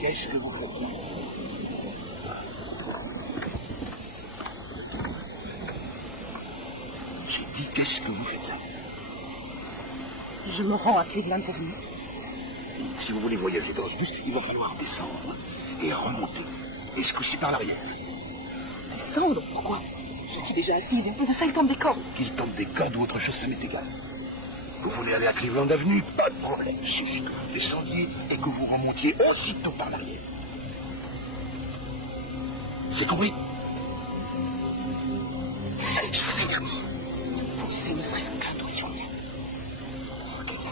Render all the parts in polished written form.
Qu'est-ce que vous faites là? J'ai dit, qu'est-ce que vous faites là? Je me rends à Cleveland Avenue. Si vous voulez voyager dans ce bus, il va falloir descendre et remonter. Et se coucher par l'arrière. Descendre? Pourquoi? Je suis déjà assise, il me pose de ça, il tombe des cordes. Qu'il tombe des cordes ou autre chose, ça m'est égal. Vous voulez aller à Cleveland Avenue? Pas de problème. Il suffit que vous descendiez et que vous remontiez aussitôt par l'arrière. C'est compris? Je vous interdis. Vous savez, ne serait-ce qu'un doigt sur moi. Regardez.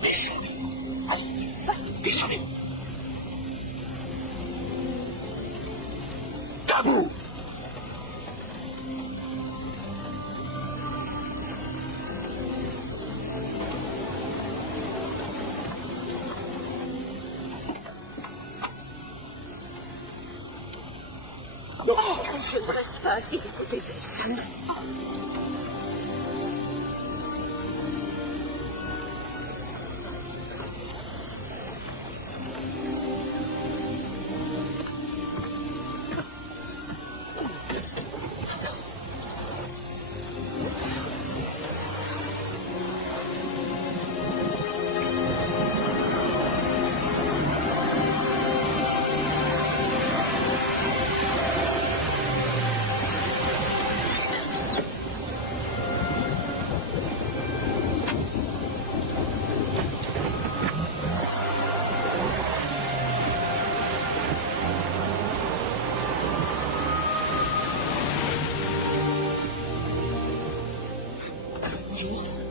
Descendez. Allez, descendez. Tabou! Non, je ne reste pas assise à côté d'elle.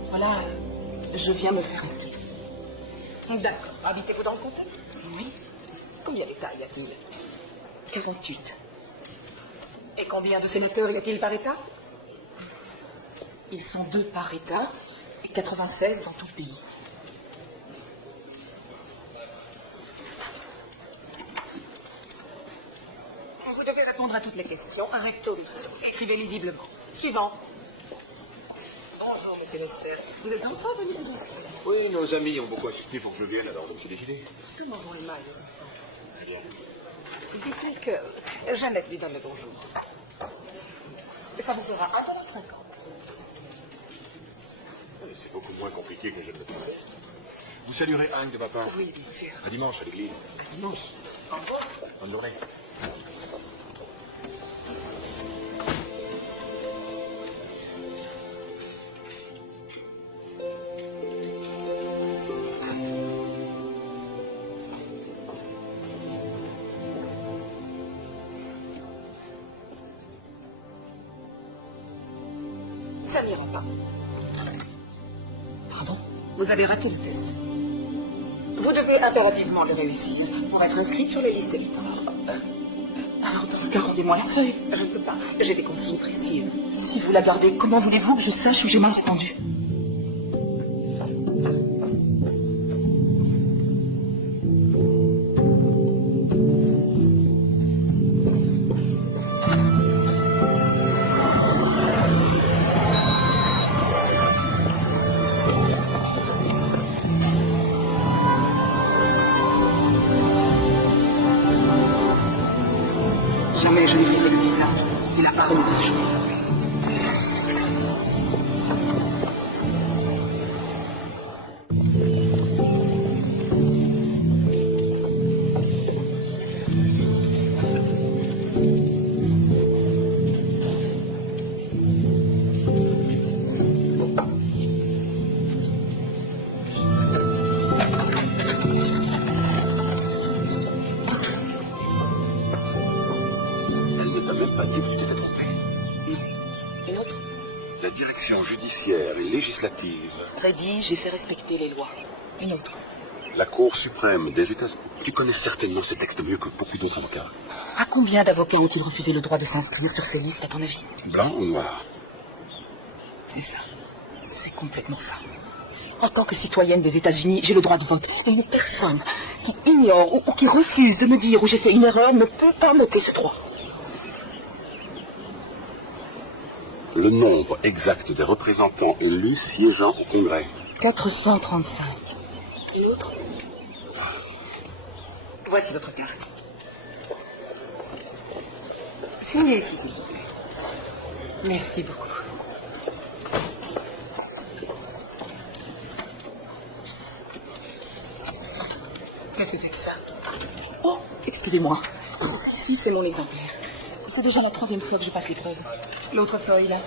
Voilà, je viens me faire inscrire. D'accord. Habitez-vous dans le comté? Oui. Combien d'États y a-t-il? 48. Et combien de sénateurs y a-t-il par État? Ils sont 2 par État et 96 dans tout le pays. Vous devez répondre à toutes les questions, un recto verso. Écrivez lisiblement. Suivant. Bonjour, monsieur Lester. Vous êtes enfin venu vous inscrire? Oui, nos amis ont beaucoup insisté pour que je vienne, alors je me suis décidé. Comment vont les mâles, les enfants? Très bien. Dites-lui que Jeannette lui donne le bonjour. Ça vous fera 1,50 $. Oui, c'est beaucoup moins compliqué que je ne le pensais. Vous saluerez Hank de ma part? Oui, bien sûr. À dimanche à l'église. À dimanche. Au revoir. Bonne journée. Ça n'ira pas. Pardon? Vous avez raté le test. Vous devez impérativement le réussir pour être inscrite sur les listes électorales. Alors, dans ce cas, rendez-moi la feuille. Je ne peux pas. J'ai des consignes précises. Si vous la gardez, comment voulez-vous que je sache où j'ai mal répondu? Jamais je ne verrai le visage et la parole de ce jour. La direction judiciaire et législative. Rédige et fait respecter les lois. Une autre. La Cour suprême des États-Unis. Tu connais certainement ces textes mieux que beaucoup d'autres avocats. À combien d'avocats ont-ils refusé le droit de s'inscrire sur ces listes, à ton avis? Blanc ou noir? C'est ça. C'est complètement ça. En tant que citoyenne des États-Unis, j'ai le droit de vote. Et une personne qui ignore ou qui refuse de me dire où j'ai fait une erreur ne peut pas m'ôter ce droit. Le nombre exact des représentants élus siégeant au Congrès. 435. Et l'autre? Voici votre carte. Signez ici, s'il vous plaît. Merci beaucoup. Qu'est-ce que c'est que ça? Oh, excusez-moi. Ici, c'est mon exemplaire. C'est déjà la 3e fois que je passe l'épreuve. L'autre feuille, là.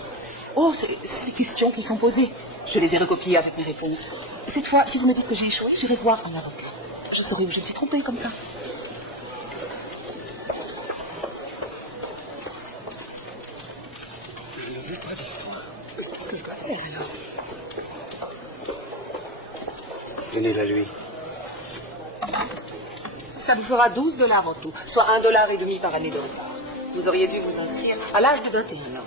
Oh, c'est les questions qui sont posées. Je les ai recopiées avec mes réponses. Cette fois, si vous me dites que j'ai échoué, j'irai voir un avocat. Je saurai où je me suis trompée comme ça. Je ne veux pas d'histoire. Qu'est-ce que je dois faire, alors? Donnez-la lui. Ça vous fera 12 $ en tout, soit 1,5 $ par année de retard. Vous auriez dû vous inscrire à l'âge de 21 ans.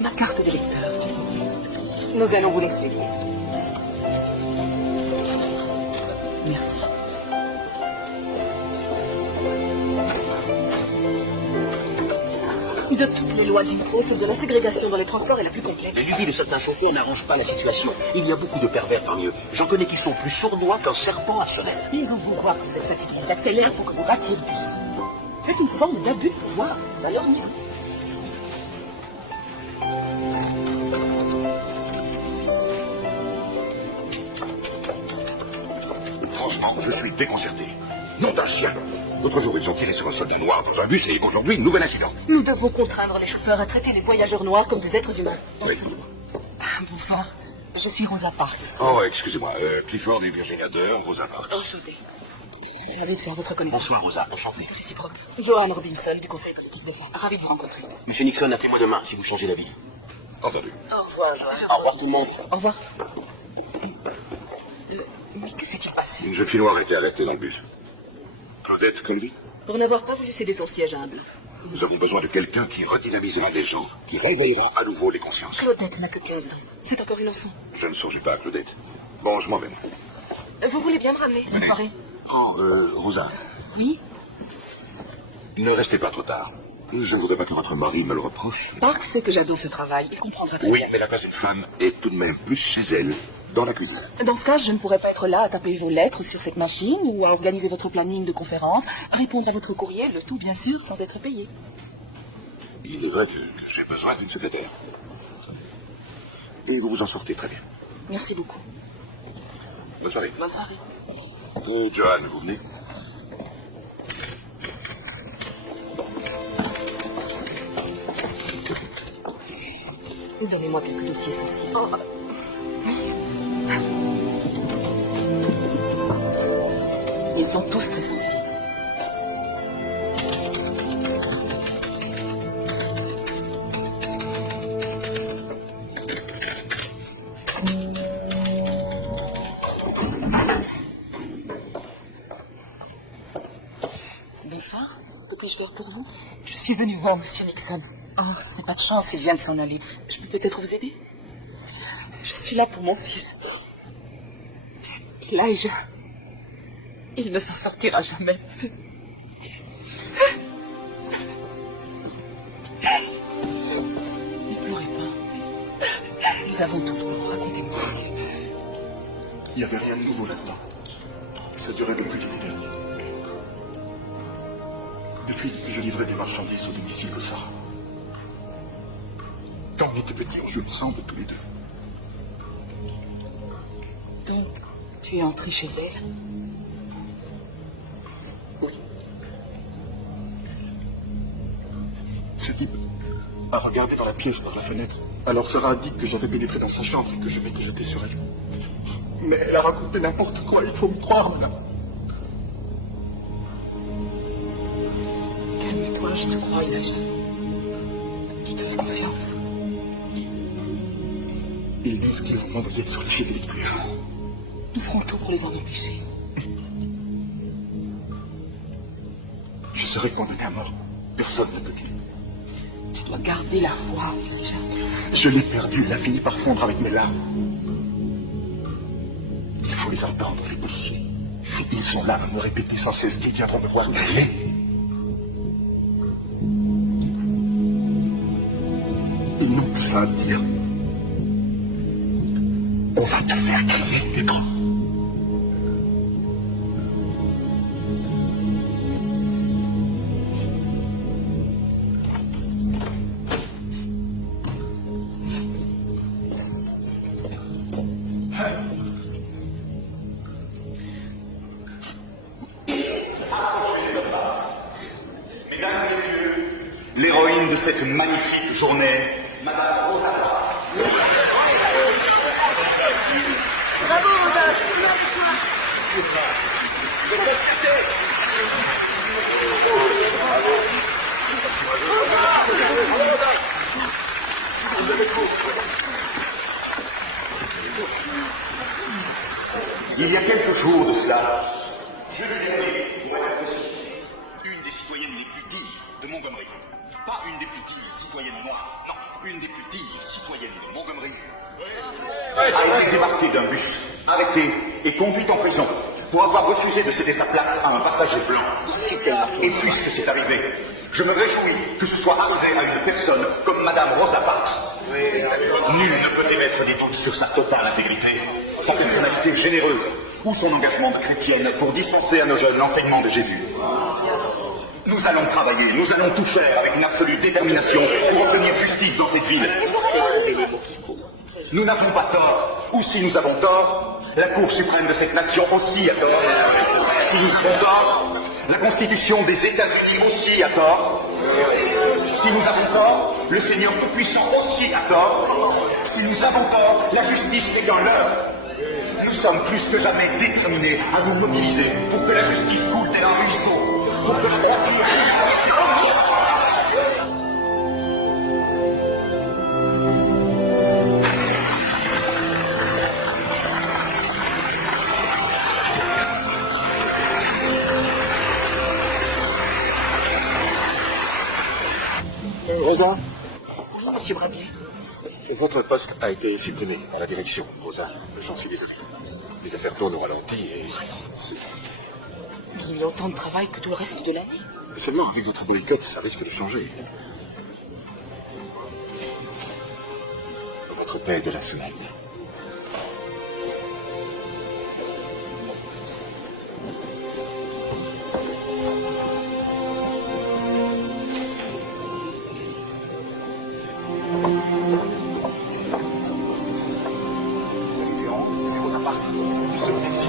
Ma carte de lecteur, s'il vous plaît. Nous allons vous l'expédier. Merci. De toutes les lois d'impôt, celle de la ségrégation dans les transports est la plus complexe. Les lubies de certains chauffeurs n'arrangent pas la situation. Il y a beaucoup de pervers parmi eux. J'en connais qui sont plus sournois qu'un serpent à sonnette. Ils ont beau voir que vous êtes fatigués, ils accélèrent pour que vous ratiez le bus. C'est une forme d'abus de pouvoir, à leur niveau. Franchement, je suis déconcerté. Nom d'un chien. L'autre jour, ils ont tiré sur un soldat noir dans un bus et aujourd'hui, nouvel incident. Nous devons contraindre les chauffeurs à traiter les voyageurs noirs comme des êtres humains. Oui. Bonsoir, je suis Rosa Parks. Oh, excusez-moi. Clifford et Virginia Dare, Rosa Parks. Enchantée. Ravi de faire votre connaissance. Bonsoir, Rosa. Enchanté. C'est réciproque. Joanne Robinson, du Conseil politique de femmes. Ravi de vous rencontrer. Monsieur Nixon, appelez-moi demain si vous changez d'avis. Entendu. Au revoir, Joanne. Au revoir tout le monde. Au revoir. Mais que s'est-il passé? Une jeune fille noire a été arrêtée dans le bus. Claudette Colby. Pour n'avoir pas voulu céder son siège à un blanc. Nous avons besoin de quelqu'un qui redynamisera les gens, qui réveillera à nouveau les consciences. Claudette n'a que 15 ans. C'est encore une enfant. Je ne songeais pas à Claudette. Bon, je m'en vais. Vous voulez bien me ramener? Bonne soirée. Oh, Rosa, Oui? ne restez pas trop tard. Je ne voudrais pas que votre mari me le reproche. Parks sait que j'adore ce travail. Il comprendra très Oui, bien. mais la place d'une femme est tout de même plus chez elle, dans la cuisine. Dans ce cas, je ne pourrais pas être là à taper vos lettres sur cette machine ou à organiser votre planning de conférence, à répondre à votre courriel, le tout bien sûr sans être payé. Il est vrai que j'ai besoin d'une secrétaire. Et vous vous en sortez très bien. Merci beaucoup. Bonne soirée. Bonne soirée. Joanne, vous venez? Donnez-moi quelques dossiers sensibles. Ils sont tous très sensibles. Bonsoir, que puis-je faire pour vous? Je suis venue voir Monsieur Nixon. Oh, ce n'est pas de chance, il vient de s'en aller. Je peux peut-être vous aider? Je suis là pour mon fils. Elijah. Il ne s'en sortira jamais. Ne pleurez pas. Nous avons tout le temps, racontez-moi. Il n'y avait rien de nouveau là-dedans. Ça durait depuis l'année dernière. Depuis que je livrais des marchandises au domicile de Sarah. Quand on était petits, on jouait ensemble tous les deux. Donc, tu es entré chez elle? Oui. Ce type a regardé dans la pièce par la fenêtre. Alors Sarah a dit que j'avais pénétré dans sa chambre et que je m'étais jeté sur elle. Mais elle a raconté n'importe quoi, il faut me croire, madame. Calme-toi, je te crois, Elijah. Je te fais confiance. Ils disent qu'ils vont m'envoyer sur les chaises électriques. Nous ferons tout pour les en empêcher. Je serai condamné à mort. Personne ne peut dire. Tu dois garder la foi, Elijah. Je l'ai perdu, il a fini par fondre avec mes larmes. Il faut les entendre, les policiers. Ils sont là à me répéter sans cesse qu'ils viendront me voir brûler. ça à te dire. On va te faire griller les bras. Mesdames et messieurs, l'héroïne de cette magnifique journée, Madame Rosa Parks. Bravo, Rosa. Il y a quelques jours de cela, je le dirai pour être précis, une des citoyennes les plus dignes de Montgomery. Pas une des plus dignes citoyennes noires, non, une des plus dignes citoyennes de Montgomery a été débarquée d'un bus, arrêtée et conduite en prison pour avoir refusé de céder sa place à un passager blanc. Et puisque c'est arrivé, je me réjouis que ce soit arrivé à une personne comme Madame Rosa Parks. Nul ne peut émettre des doutes sur sa totale intégrité, sa personnalité généreuse ou son engagement de chrétienne pour dispenser à nos jeunes l'enseignement de Jésus. Nous allons travailler, nous allons tout faire avec une absolue détermination pour obtenir justice dans cette ville. Nous n'avons pas tort, ou si nous avons tort, la Cour suprême de cette nation aussi a tort. Si nous avons tort, la Constitution des États-Unis aussi a tort. Si nous avons tort, le Seigneur Tout-Puissant aussi a tort. Si nous avons tort, la justice n'est qu'un leurre. Nous sommes plus que jamais déterminés à nous mobiliser pour que la justice coule tel un ruisseau, pour que la droiture... Rosa, Oui, monsieur Bradley. votre poste a été supprimé à la direction, Rosa. J'en suis désolé. Les affaires tournent au ralenti et... Mais il y a autant de travail que tout le reste de l'année. Seulement, avec votre boycott, ça risque de changer. Votre paie de la semaine. Vous arrivez en haut, c'est Rosa Parks. Nous sommes ici.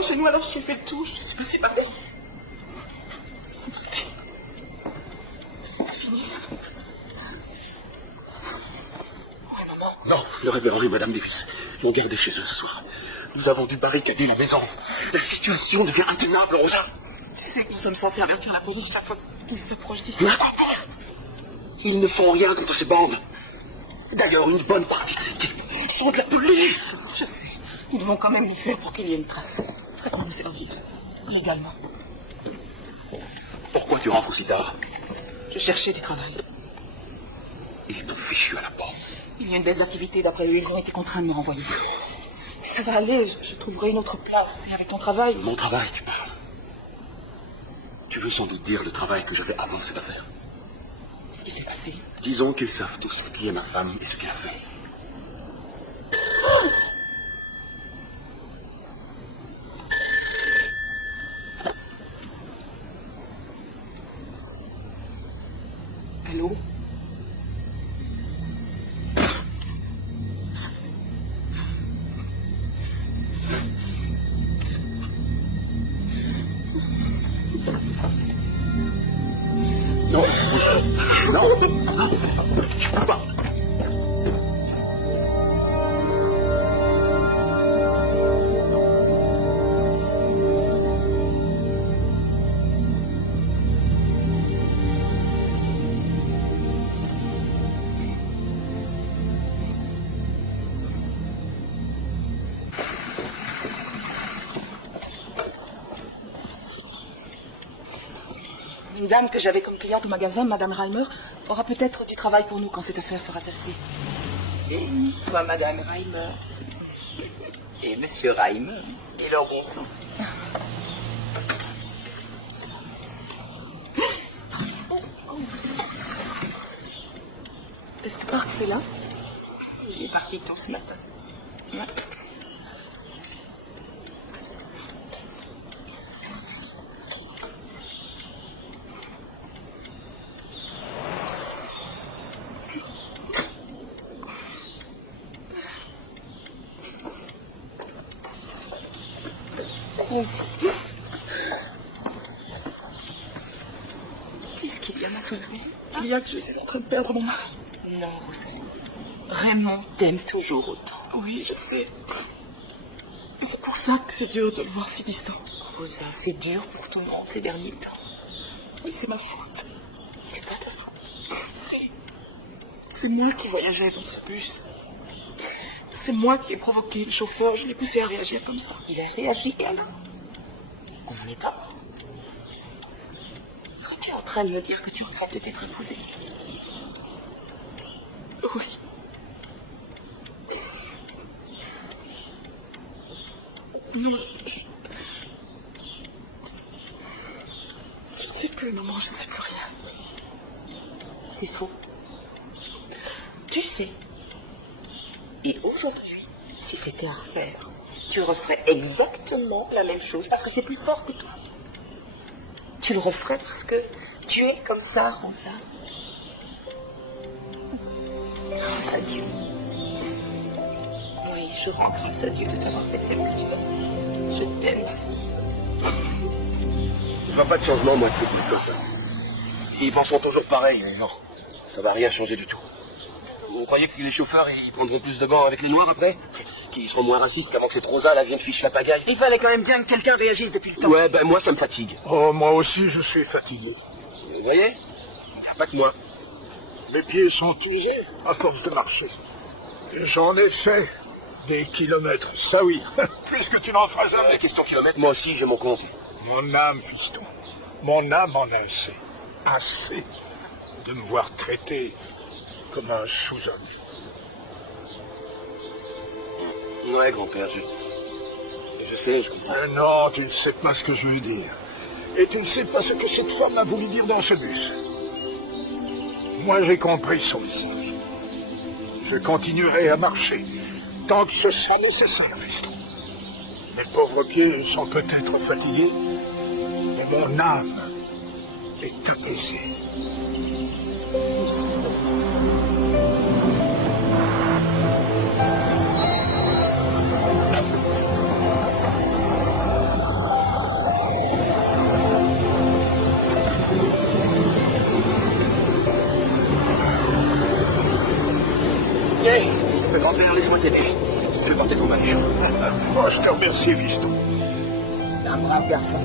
Chez nous, alors j'ai fait le tour, je suis passée par derrière. Ils sont partis. C'est fini. Ouais, maman. Non, le révérend et Madame Davis l'ont gardé chez eux ce soir. Nous avons dû barricader la maison. La situation devient intenable, Rosa. Tu sais que nous sommes censés avertir la police chaque fois qu'ils s'approchent d'ici. Ils ne font rien contre ces bandes. D'ailleurs, une bonne partie de ces types sont de la police. Je sais. Nous devons quand même le faire pour qu'il y ait une trace. Ça peut nous servir. Légalement. Pourquoi tu rentres aussi tard? Je cherchais du travail. Ils t'ont fichu à la porte. Il y a une baisse d'activité. D'après eux, ils ont été contraints de me renvoyer. Mais ça va aller. Je trouverai une autre place. Et avec ton travail... Mon travail, tu parles. Tu veux sans doute dire le travail que j'avais avant cette affaire. Ce qui s'est passé. Disons qu'ils savent tous qui est ma femme et ce qu'elle a fait. Allô? Non, non, non, je peux pas. Une dame que j'avais comme cliente au magasin, Madame Reimer, aura peut-être du travail pour nous quand cette affaire sera tassée. Béni soit Madame Reimer. Et Monsieur Reimer. Et leur bon sens. Est-ce que Marc, c'est là? Il est parti tôt ce matin. Ouais. Rose. Qu'est-ce qu'il y a maintenant? Il y a que je suis en train de perdre mon mari. Non, Rosalie. Raymond t'aime toujours autant. Oui, je sais. C'est pour ça que c'est dur de le voir si distant. Rosa, c'est dur pour tout le monde ces derniers temps. Mais c'est ma faute. C'est pas ta faute. C'est moi qui voyageais dans ce bus. C'est moi qui ai provoqué le chauffeur. Je l'ai poussé à réagir comme ça. Il a réagi et alors? On n'en est pas mort. Serais-tu en train de me dire que tu regrettes de t'être épousée? Oui. Non, je ne sais plus, maman, je ne sais plus rien. C'est faux. Tu sais. Et aujourd'hui, si c'était à refaire, tu referais exactement la même chose parce que c'est plus fort que toi. Tu le referais parce que tu es comme ça, Rosa. Grâce à Dieu. Oui, je rends grâce à Dieu de t'avoir fait tel que tu es. Je t'aime, ma fille. Je vois pas de changement, moi, depuis mes copains. Ils penseront toujours pareil, les gens. Ça va rien changer du tout. Vous croyez que les chauffeurs, ils prendront plus de gants avec les noirs après? Qu'ils seront moins racistes qu'avant que cette Rosa, là, vienne fiche la pagaille? Il fallait quand même bien que quelqu'un réagisse depuis le temps. Ouais, ben moi, ça me fatigue. Oh, moi aussi, je suis fatigué. Vous voyez? Pas que moi. Mes pieds sont usés à force de marcher. Et j'en ai fait des kilomètres, ça oui. Plus que tu n'en feras jamais. Question kilomètres, moi aussi, j'ai mon compte. Mon âme, fiston. Mon âme en a assez. Assez de me voir traité comme un sous-homme. Ouais, grand-père, je sais, je comprends. Non, tu ne sais pas ce que je veux dire. Et tu ne sais pas ce que cette femme a voulu dire dans ce bus. Moi, j'ai compris son message. Je continuerai à marcher tant que ce sera nécessaire, fiston. Mes pauvres pieds sont peut-être fatigués, mais mon âme est apaisée. Grand-père, laisse-moi t'aider. Tu fais porter ton manche. Oh, je te remercie, fiston. C'est un brave garçon.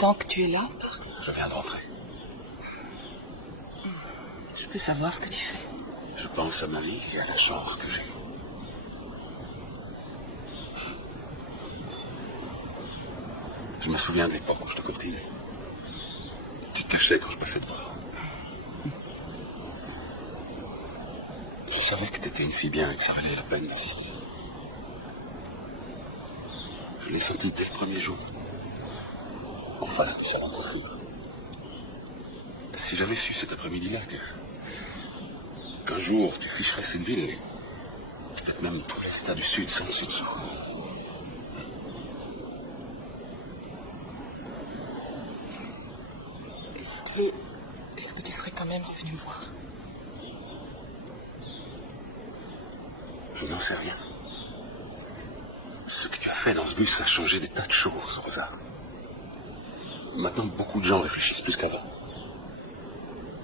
longtemps que tu es là, Parks? Je viens de rentrer. Je peux savoir ce que tu fais? Je pense à ma vie et à la chance que j'ai. Je me souviens de l'époque où je te courtisais. Tu te cachais quand je passais te voir. Je savais que t'étais une fille bien et que ça valait la peine d'insister. Je l'ai senti dès le premier jour, en face du salon de coiffure. Si j'avais su cet après-midi-là qu'un jour tu ficherais cette ville, et peut-être même tous les États du Sud sans dessus dessous. Est-ce que tu serais quand même revenu me voir? Je n'en sais rien. Ce que tu as fait dans ce bus a changé des tas de choses, Rosa. Maintenant, beaucoup de gens réfléchissent plus qu'avant.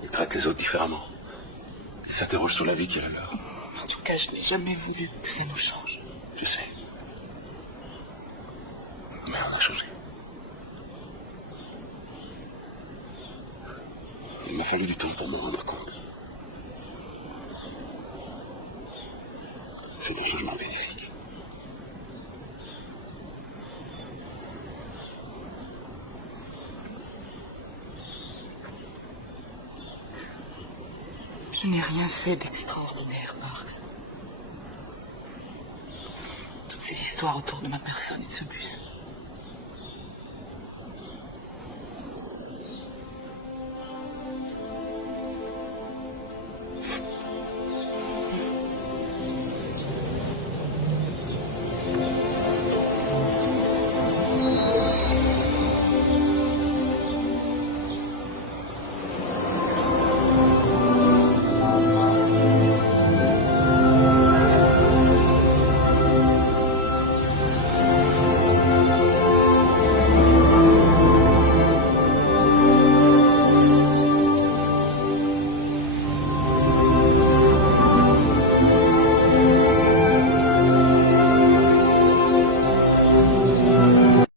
Ils traitent les autres différemment. Ils s'interrogent sur la vie qui est la leur. En tout cas, je n'ai jamais voulu que ça nous change. Je sais. Mais on a changé. Il m'a fallu du temps pour m'en rendre compte. C'est un changement bénéfique. Je n'ai rien fait d'extraordinaire, Parks. Toutes ces histoires autour de ma personne et de ce bus.